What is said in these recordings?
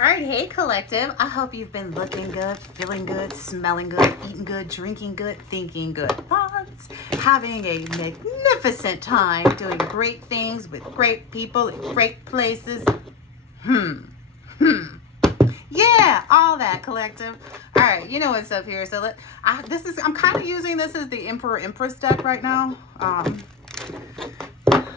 All right, hey collective. I hope you've been looking good, feeling good, smelling good, eating good, drinking good, thinking good thoughts, having a magnificent time, doing great things with great people in great places. Yeah, all that collective. All right, you know what's up here. So I'm kind of using this as the Emperor Empress deck right now.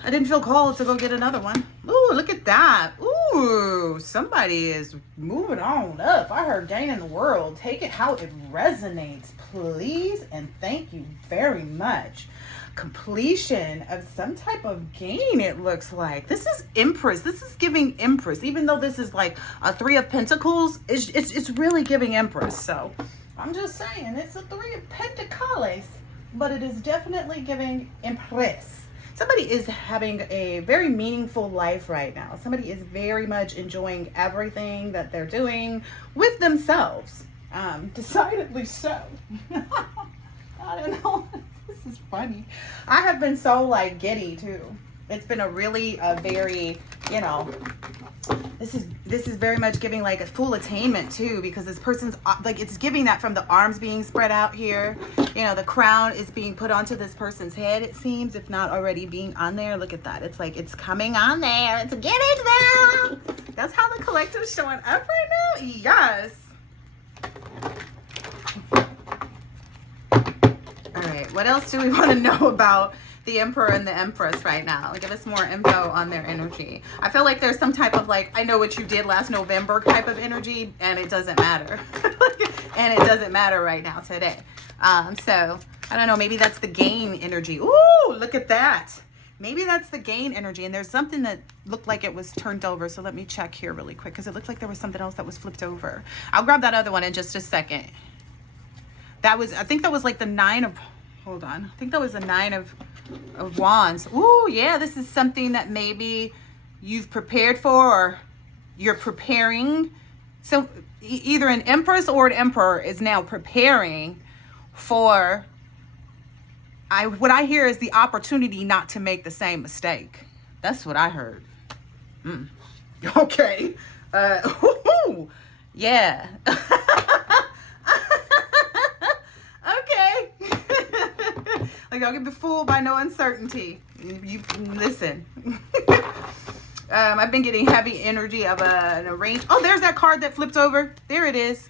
I didn't feel called to go get another one. Ooh, look at that. Ooh, somebody is moving on up. I heard gain in the world. Take it how it resonates, please. And thank you very much. Completion of some type of gain, it looks like. This is Empress. This is giving Empress. Even though this is like a Three of Pentacles, it's really giving Empress. So I'm just saying, it's a Three of Pentacles, but it is definitely giving Empress. Somebody is having a very meaningful life right now. Somebody is very much enjoying everything that they're doing with themselves. Decidedly so. I don't know. This is funny. I have been so like giddy too. It's been a really very, this is very much giving like a full attainment too, because this person's like, it's giving that from the arms being spread out here. The crown is being put onto this person's head, it seems, if not already being on there. Look at that. It's like it's coming on there. It's getting there. That's how the collective is showing up right now. Yes. All right. What else do we want to know about the Emperor and the Empress right now? Give us more info on their energy. I feel like there's some type of like, I know what you did last November type of energy, and it doesn't matter. And it doesn't matter right now today. So I don't know, maybe that's the gain energy. Ooh, look at that. Maybe that's the gain energy. And there's something that looked like it was turned over. So let me check here really quick, because it looked like there was something else that was flipped over. I'll grab that other one in just a second. I think that was like the Nine of, hold on. I think that was the Nine of Wands. Ooh, yeah, this is something that maybe you've prepared for, or you're preparing. So either an Empress or an Emperor is now preparing for, what I hear is the opportunity not to make the same mistake. That's what I heard. Okay. Yeah. Like, I'll get be fooled by no uncertainty. You listen. I've been getting heavy energy of an arrange. Oh, there's that card that flipped over. There it is.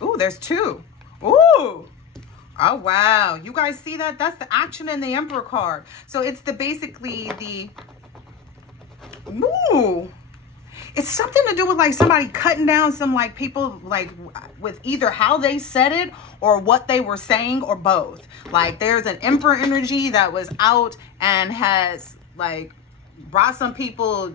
Ooh, there's two. Ooh. Oh, wow. You guys see that? That's the action in the Emperor card. So it's basically the, ooh. It's something to do with like somebody cutting down some like people, like with either how they said it or what they were saying, or both. Like there's an Emperor energy that was out and has like brought some people,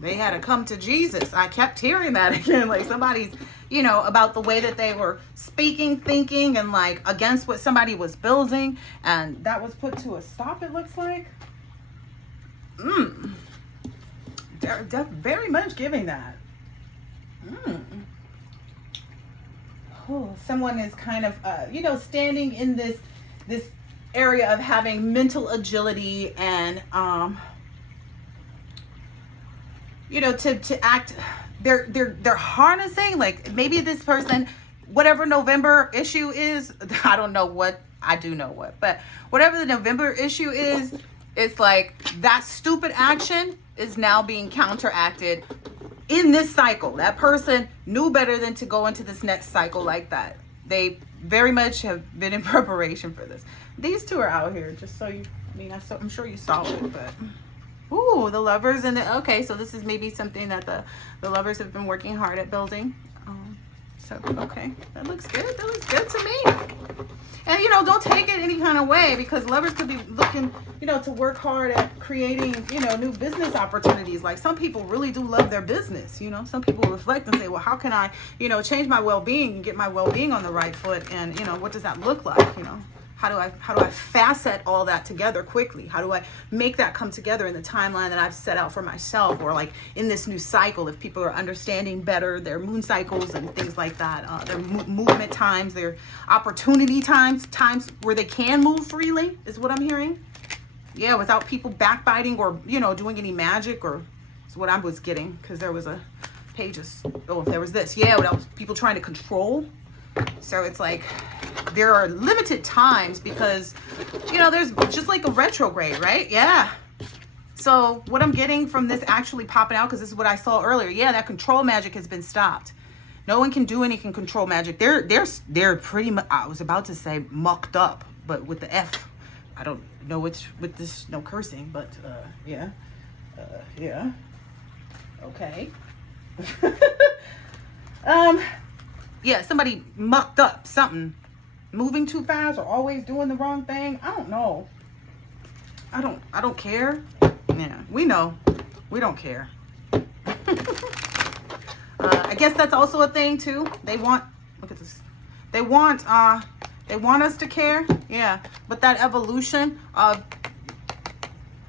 they had to come to Jesus. I kept hearing that again, like somebody's, about the way that they were speaking, thinking, and like against what somebody was building. And that was put to a stop, it looks like. They're very much giving that. Oh, someone is kind of, standing in this area of having mental agility and, to act. They're harnessing, like maybe this person, whatever November issue is, I don't know what, I do know what, but whatever the November issue is, it's like that stupid action is now being counteracted in this cycle. That person knew better than to go into this next cycle like that. They very much have been in preparation for this. These two are out here, just so you, I'm sure you saw it, but ooh, the Lovers and the, okay, so this is maybe something that the Lovers have been working hard at building. So, okay, that looks good. That looks good to me. And, don't take it any kind of way, because Lovers could be looking, to work hard at creating, new business opportunities. Like some people really do love their business. Some people reflect and say, well, how can I, change my well-being and get my well-being on the right foot? And, what does that look like? How do I facet all that together quickly? How do I make that come together in the timeline that I've set out for myself, or like in this new cycle, if people are understanding better their moon cycles and things like that, their movement times, their opportunity times where they can move freely is what I'm hearing. Yeah, without people backbiting or, doing any magic, or is what I was getting, because there was a pages. Oh, if there was this. Yeah, that was people trying to control. So it's like there are limited times because, you know, there's just like a retrograde, right? Yeah. So what I'm getting from this actually popping out, because this is what I saw earlier. Yeah, that control magic has been stopped. No one can do any control magic. They're pretty much, I was about to say mucked up, but with the F. I don't know which, with this, no cursing, but yeah. Yeah. Okay. Yeah, somebody mucked up something. Moving too fast or always doing the wrong thing. I don't know. I don't care. Yeah, we know. We don't care. I guess that's also a thing too. They want, look at this. They want us to care. Yeah, but that evolution of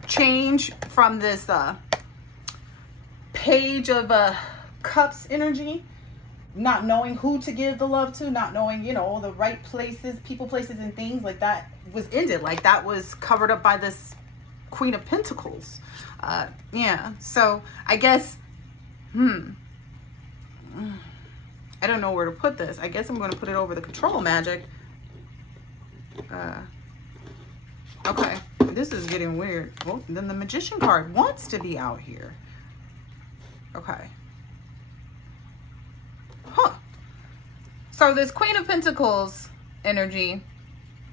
change from this page of cups energy, not knowing who to give the love to, not knowing, you know, all the right places, people, places, and things like that was ended. Like that was covered up by this Queen of Pentacles. Yeah, so I guess, I don't know where to put this. I guess I'm going to put it over the control magic. Okay, this is getting weird. Well, then the Magician card wants to be out here. Okay. Huh. So this Queen of Pentacles energy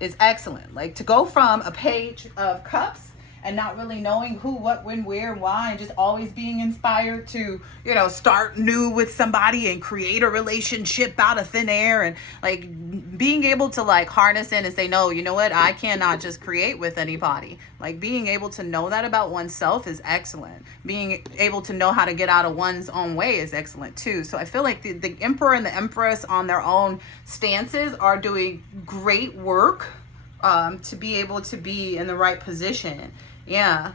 is excellent. Like to go from a page of cups and not really knowing who, what, when, where, and why, and just always being inspired to, you know, start new with somebody and create a relationship out of thin air, and like being able to like harness in and say, no, you know what, I cannot just create with anybody. Like being able to know that about oneself is excellent. Being able to know how to get out of one's own way is excellent too. So I feel like the Emperor and the Empress on their own stances are doing great work to be able to be in the right position. Yeah,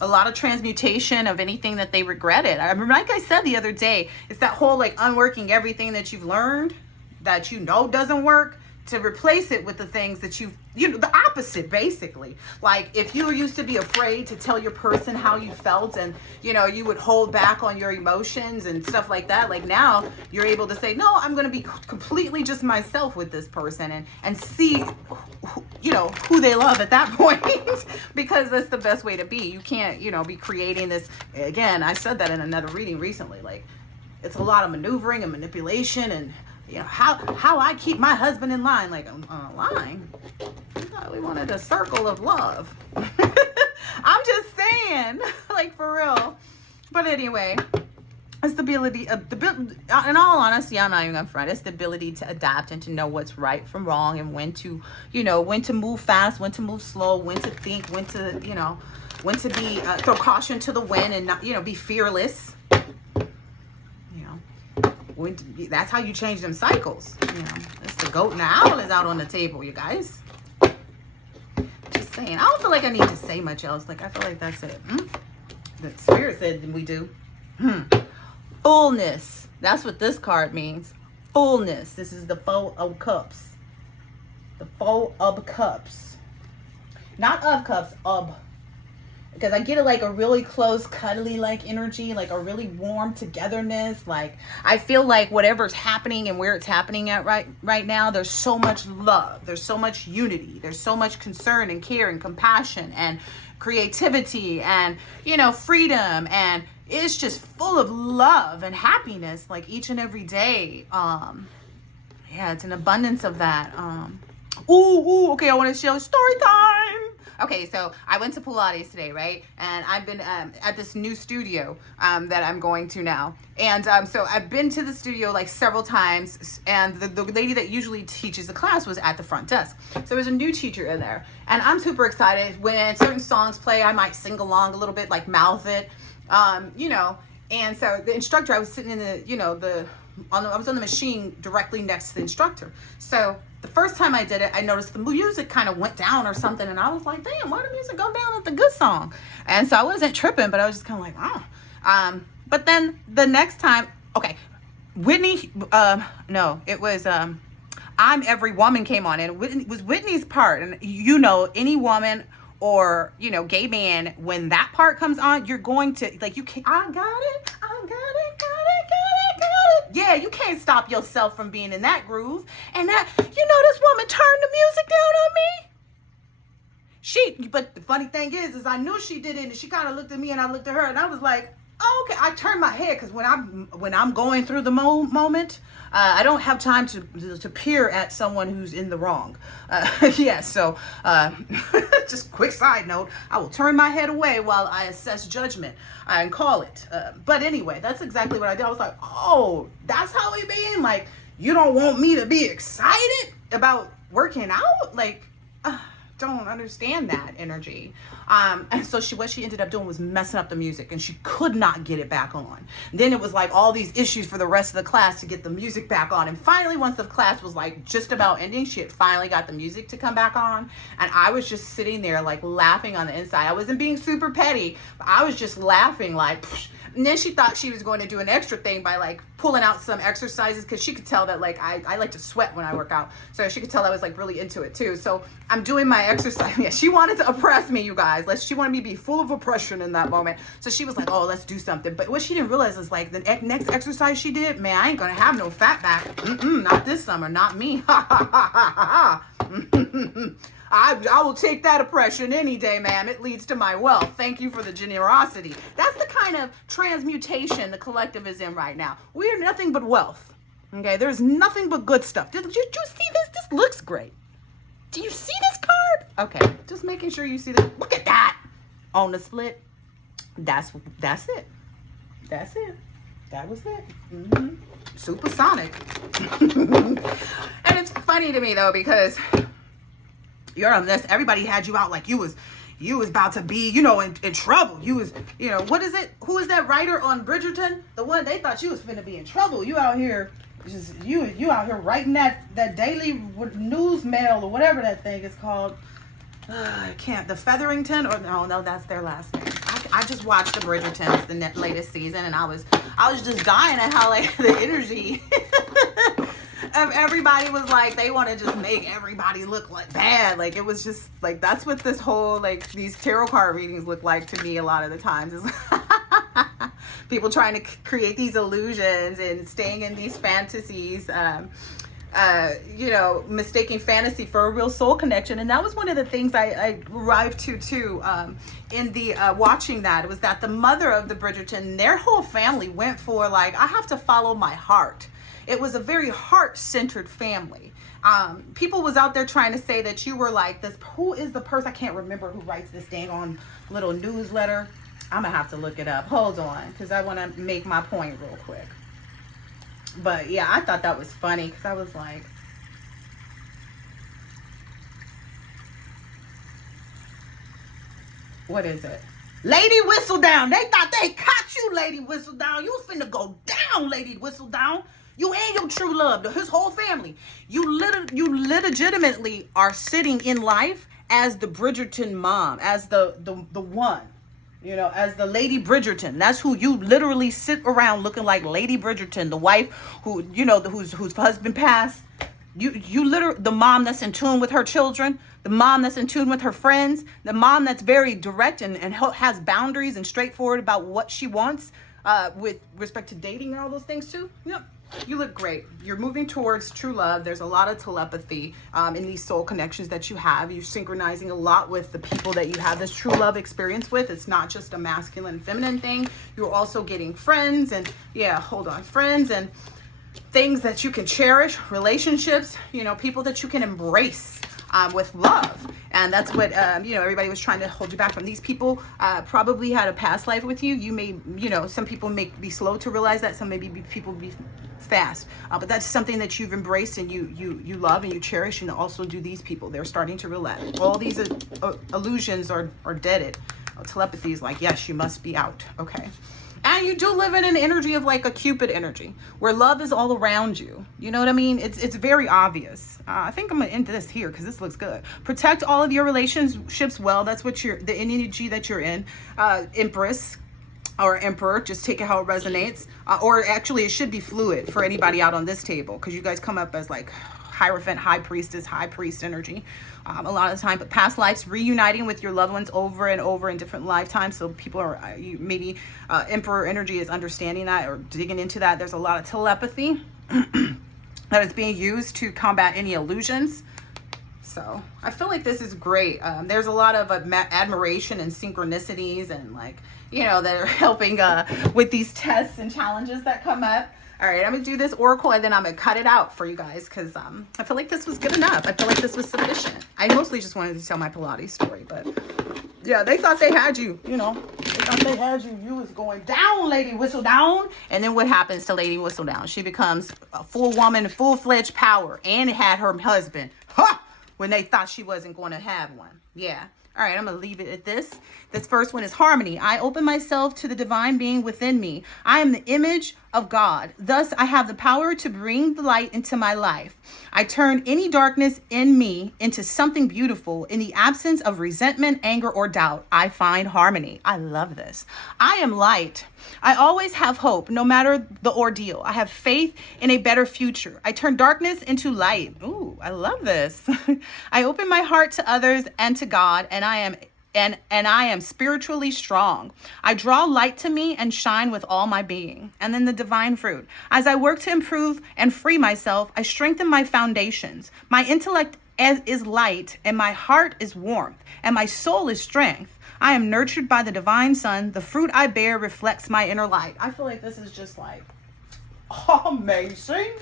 a lot of transmutation of anything that they regretted. I remember, like I said the other day, it's that whole like unworking everything that you've learned that you know doesn't work, to replace it with the things that you know, the opposite basically. Like if you used to be afraid to tell your person how you felt, and you know, you would hold back on your emotions and stuff like that, like now you're able to say, no, I'm going to be completely just myself with this person, and see, you know, who they love at that point. Because that's the best way to be. You can't, you know, be creating this, again, I said that in another reading recently, like it's a lot of maneuvering and manipulation, and you know, how I keep my husband in line. Like, line? I thought we wanted a circle of love. I'm just saying, like, for real. But anyway, it's the ability, in all honesty, I'm not even gonna front. It's the ability to adapt and to know what's right from wrong, and when to, you know, when to move fast, when to move slow, when to think, when to, you know, when to be, throw caution to the wind, and not, you know, be fearless. That's how you change them cycles. You know, it's the goat and the owl is out on the table, you guys. Just saying. I don't feel like I need to say much else. Like, I feel like that's it. The spirit said we do. Fullness. That's what this card means. Fullness. This is the Four of Cups. The Four of Cups. Not of cups, of. Because I get it, like a really close, cuddly like energy, like a really warm togetherness. Like I feel like whatever's happening and where it's happening at right now, there's so much love, there's so much unity, there's so much concern and care and compassion and creativity and, you know, freedom, and it's just full of love and happiness, like each and every day. Yeah, it's an abundance of that. Okay, I want to show story time. Okay, so I went to Pilates today, right? And I've been at this new studio that I'm going to now. And so I've been to the studio like several times, and the lady that usually teaches the class was at the front desk. So there's a new teacher in there. And I'm super excited. When certain songs play, I might sing along a little bit, like mouth it, you know. And so the instructor, I was sitting in the, you know, I was on the machine directly next to the instructor. So the first time I did it, I noticed the music kind of went down or something, and I was like, damn, why did the music go down at the good song? And so I wasn't tripping, but I was just kind of like, oh. But then the next time, okay, Whitney, no, it was I'm Every Woman came on, and it was Whitney's part. And you know, any woman or, you know, gay man, when that part comes on, you're going to, like, you can't, I got it, got it. stop yourself from being in that groove. And that, this woman turned the music down on me. But the funny thing is I knew she did it, and she kind of looked at me and I looked at her, and I was like, oh, okay. I turned my head because when I'm going through the moment, I don't have time to peer at someone who's in the wrong. So just quick side note, I will turn my head away while I assess judgment and call it. But anyway, that's exactly what I did. I was like, oh, that's how we being? Like, you don't want me to be excited about working out? Like, don't understand that energy. And so what she ended up doing was messing up the music, and she could not get it back on. Then it was like all these issues for the rest of the class to get the music back on. And finally, once the class was like just about ending, she had finally got the music to come back on. And I was just sitting there like laughing on the inside. I wasn't being super petty, but I was just laughing like, psh. And then she thought she was going to do an extra thing by like pulling out some exercises, because she could tell that like I like to sweat when I work out. So she could tell I was like really into it too. So I'm doing my exercise. Yeah, she wanted to oppress me, you guys. She wanted me to be full of oppression in that moment. So she was like, oh, let's do something. But what she didn't realize is like the next exercise she did, man, I ain't going to have no fat back. Not this summer. Not me. I will take that oppression any day, ma'am. It leads to my wealth. Thank you for the generosity. That's the kind of transmutation the collective is in right now. We are nothing but wealth. Okay, there's nothing but good stuff. Did you see this? This looks great. Do you see this card? Okay, just making sure you see this. Look at that on the split. That's it. That's it. That was it. Supersonic. And it's funny to me though, because you're on this. Everybody had you out like you was about to be, in trouble. You was, what is it? Who is that writer on Bridgerton? The one they thought you was finna be in trouble. You out here, you out here writing that daily news mail or whatever that thing is called. I can't. The Featherington, or no, that's their last name. I just watched the Bridgertons, the latest season, and I was just dying at how like the energy. Everybody was like, they want to just make everybody look like bad. Like, it was just like, that's what this whole, like, these tarot card readings look like to me a lot of the times. Is people trying to create these illusions and staying in these fantasies, mistaking fantasy for a real soul connection. And that was one of the things I arrived to too, in the watching that. It was that the mother of the Bridgerton, their whole family went for like, I have to follow my heart. It was a very heart-centered family. People was out there trying to say that you were like this. Who is the person? I can't remember who writes this dang on little newsletter. I'm gonna have to look it up. Hold on, because I want to make my point real quick. But yeah, I thought that was funny, because I was like, what is it? Lady Whistledown. They thought they caught you, Lady Whistledown. You was finna go down, Lady Whistledown. You and your true love, his whole family. You legitimately are sitting in life as the Bridgerton mom, as the one, as the Lady Bridgerton. That's who you literally sit around looking like, Lady Bridgerton, the wife who, whose husband passed. You literally, the mom that's in tune with her children, the mom that's in tune with her friends, the mom that's very direct and has boundaries and straightforward about what she wants with respect to dating and all those things too. Yep. You look great. You're moving towards true love. There's a lot of telepathy in these soul connections that you have. You're synchronizing a lot with the people that you have this true love experience with. It's not just a masculine, feminine thing. You're also getting friends and friends and things that you can cherish, relationships, people that you can embrace with love. And that's what, everybody was trying to hold you back from. These people probably had a past life with you. You may, some people may be slow to realize that. Some people be fast. But that's something that you've embraced and you love and you cherish. And also do these people. They're starting to realize all these illusions are deaded. Telepathy is like, yes, you must be out. Okay. And you do live in an energy of like a Cupid energy where love is all around you. You know what I mean? It's very obvious. I think I'm going to end this here because this looks good. Protect all of your relationships well. That's what the energy that you're in. Empress or Emperor, just take it how it resonates. Or actually it should be fluid for anybody out on this table, because you guys come up as like Hierophant, High Priestess, High Priest energy a lot of the time. But past lives, reuniting with your loved ones over and over in different lifetimes. So people are maybe Emperor energy is understanding that or digging into that. There's a lot of telepathy. that is being used to combat any illusions. So I feel like this is great. There's a lot of admiration and synchronicities, and like, you know, they're helping with these tests and challenges that come up. All right, I'm gonna do this oracle and then I'm gonna cut it out for you guys because I feel like this was good enough. I feel like this was sufficient. I mostly just wanted to tell my Pilates story, but yeah, they thought they had you, you know. They thought they had you. You was going down, Lady Whistle Down. And then what happens to Lady Whistle Down? She becomes a full woman, full-fledged power, and had her husband, when they thought she wasn't going to have one. Yeah. All right, I'm going to leave it at this. This first one is harmony. I open myself to the divine being within me. I am the image of God. Thus, I have the power to bring the light into my life. I turn any darkness in me into something beautiful. In the absence of resentment, anger, or doubt, I find harmony. I love this. I am light. I always have hope, no matter the ordeal. I have faith in a better future. I turn darkness into light. Ooh, I love this. I open my heart to others and to God, and I am spiritually strong. I draw light to me and shine with all my being. And then the divine fruit. As I work to improve and free myself, I strengthen my foundations. My intellect is light, and my heart is warmth, and my soul is strength. I am nurtured by the divine sun. The fruit I bear reflects my inner light. I feel like this is just like amazing.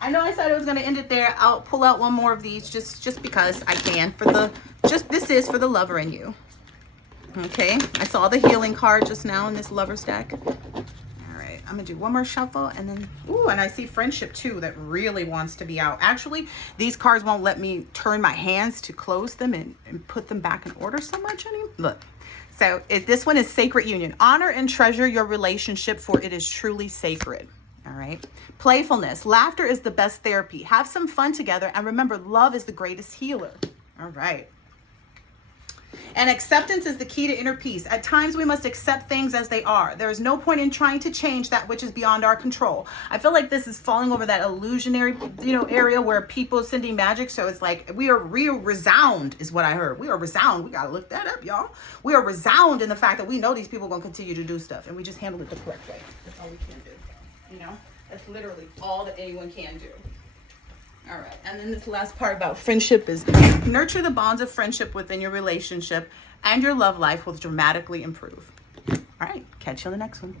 I know I said I was going to end it there. I'll pull out one more of these just because I can. This is for the lover in you. Okay. I saw the healing card just now in this lover stack. All right. I'm going to do one more shuffle and then, ooh, and I see friendship too that really wants to be out. Actually, these cards won't let me turn my hands to close them and put them back in order so much, honey. Look. So this one is sacred union. Honor and treasure your relationship, for it is truly sacred. All right. Playfulness. Laughter is the best therapy. Have some fun together. And remember, love is the greatest healer. All right. And acceptance is the key to inner peace. At times, we must accept things as they are. There is no point in trying to change that which is beyond our control. I feel like this is falling over that illusionary, area where people sending magic. So it's like we are resound is what I heard. We are resound. We got to look that up, y'all. We are resound in the fact that we know these people are going to continue to do stuff, and we just handle it the correct way. That's all we can do. That's literally all that anyone can do. All right. And then this last part about friendship is nurture the bonds of friendship within your relationship, and your love life will dramatically improve. All right. Catch you on the next one.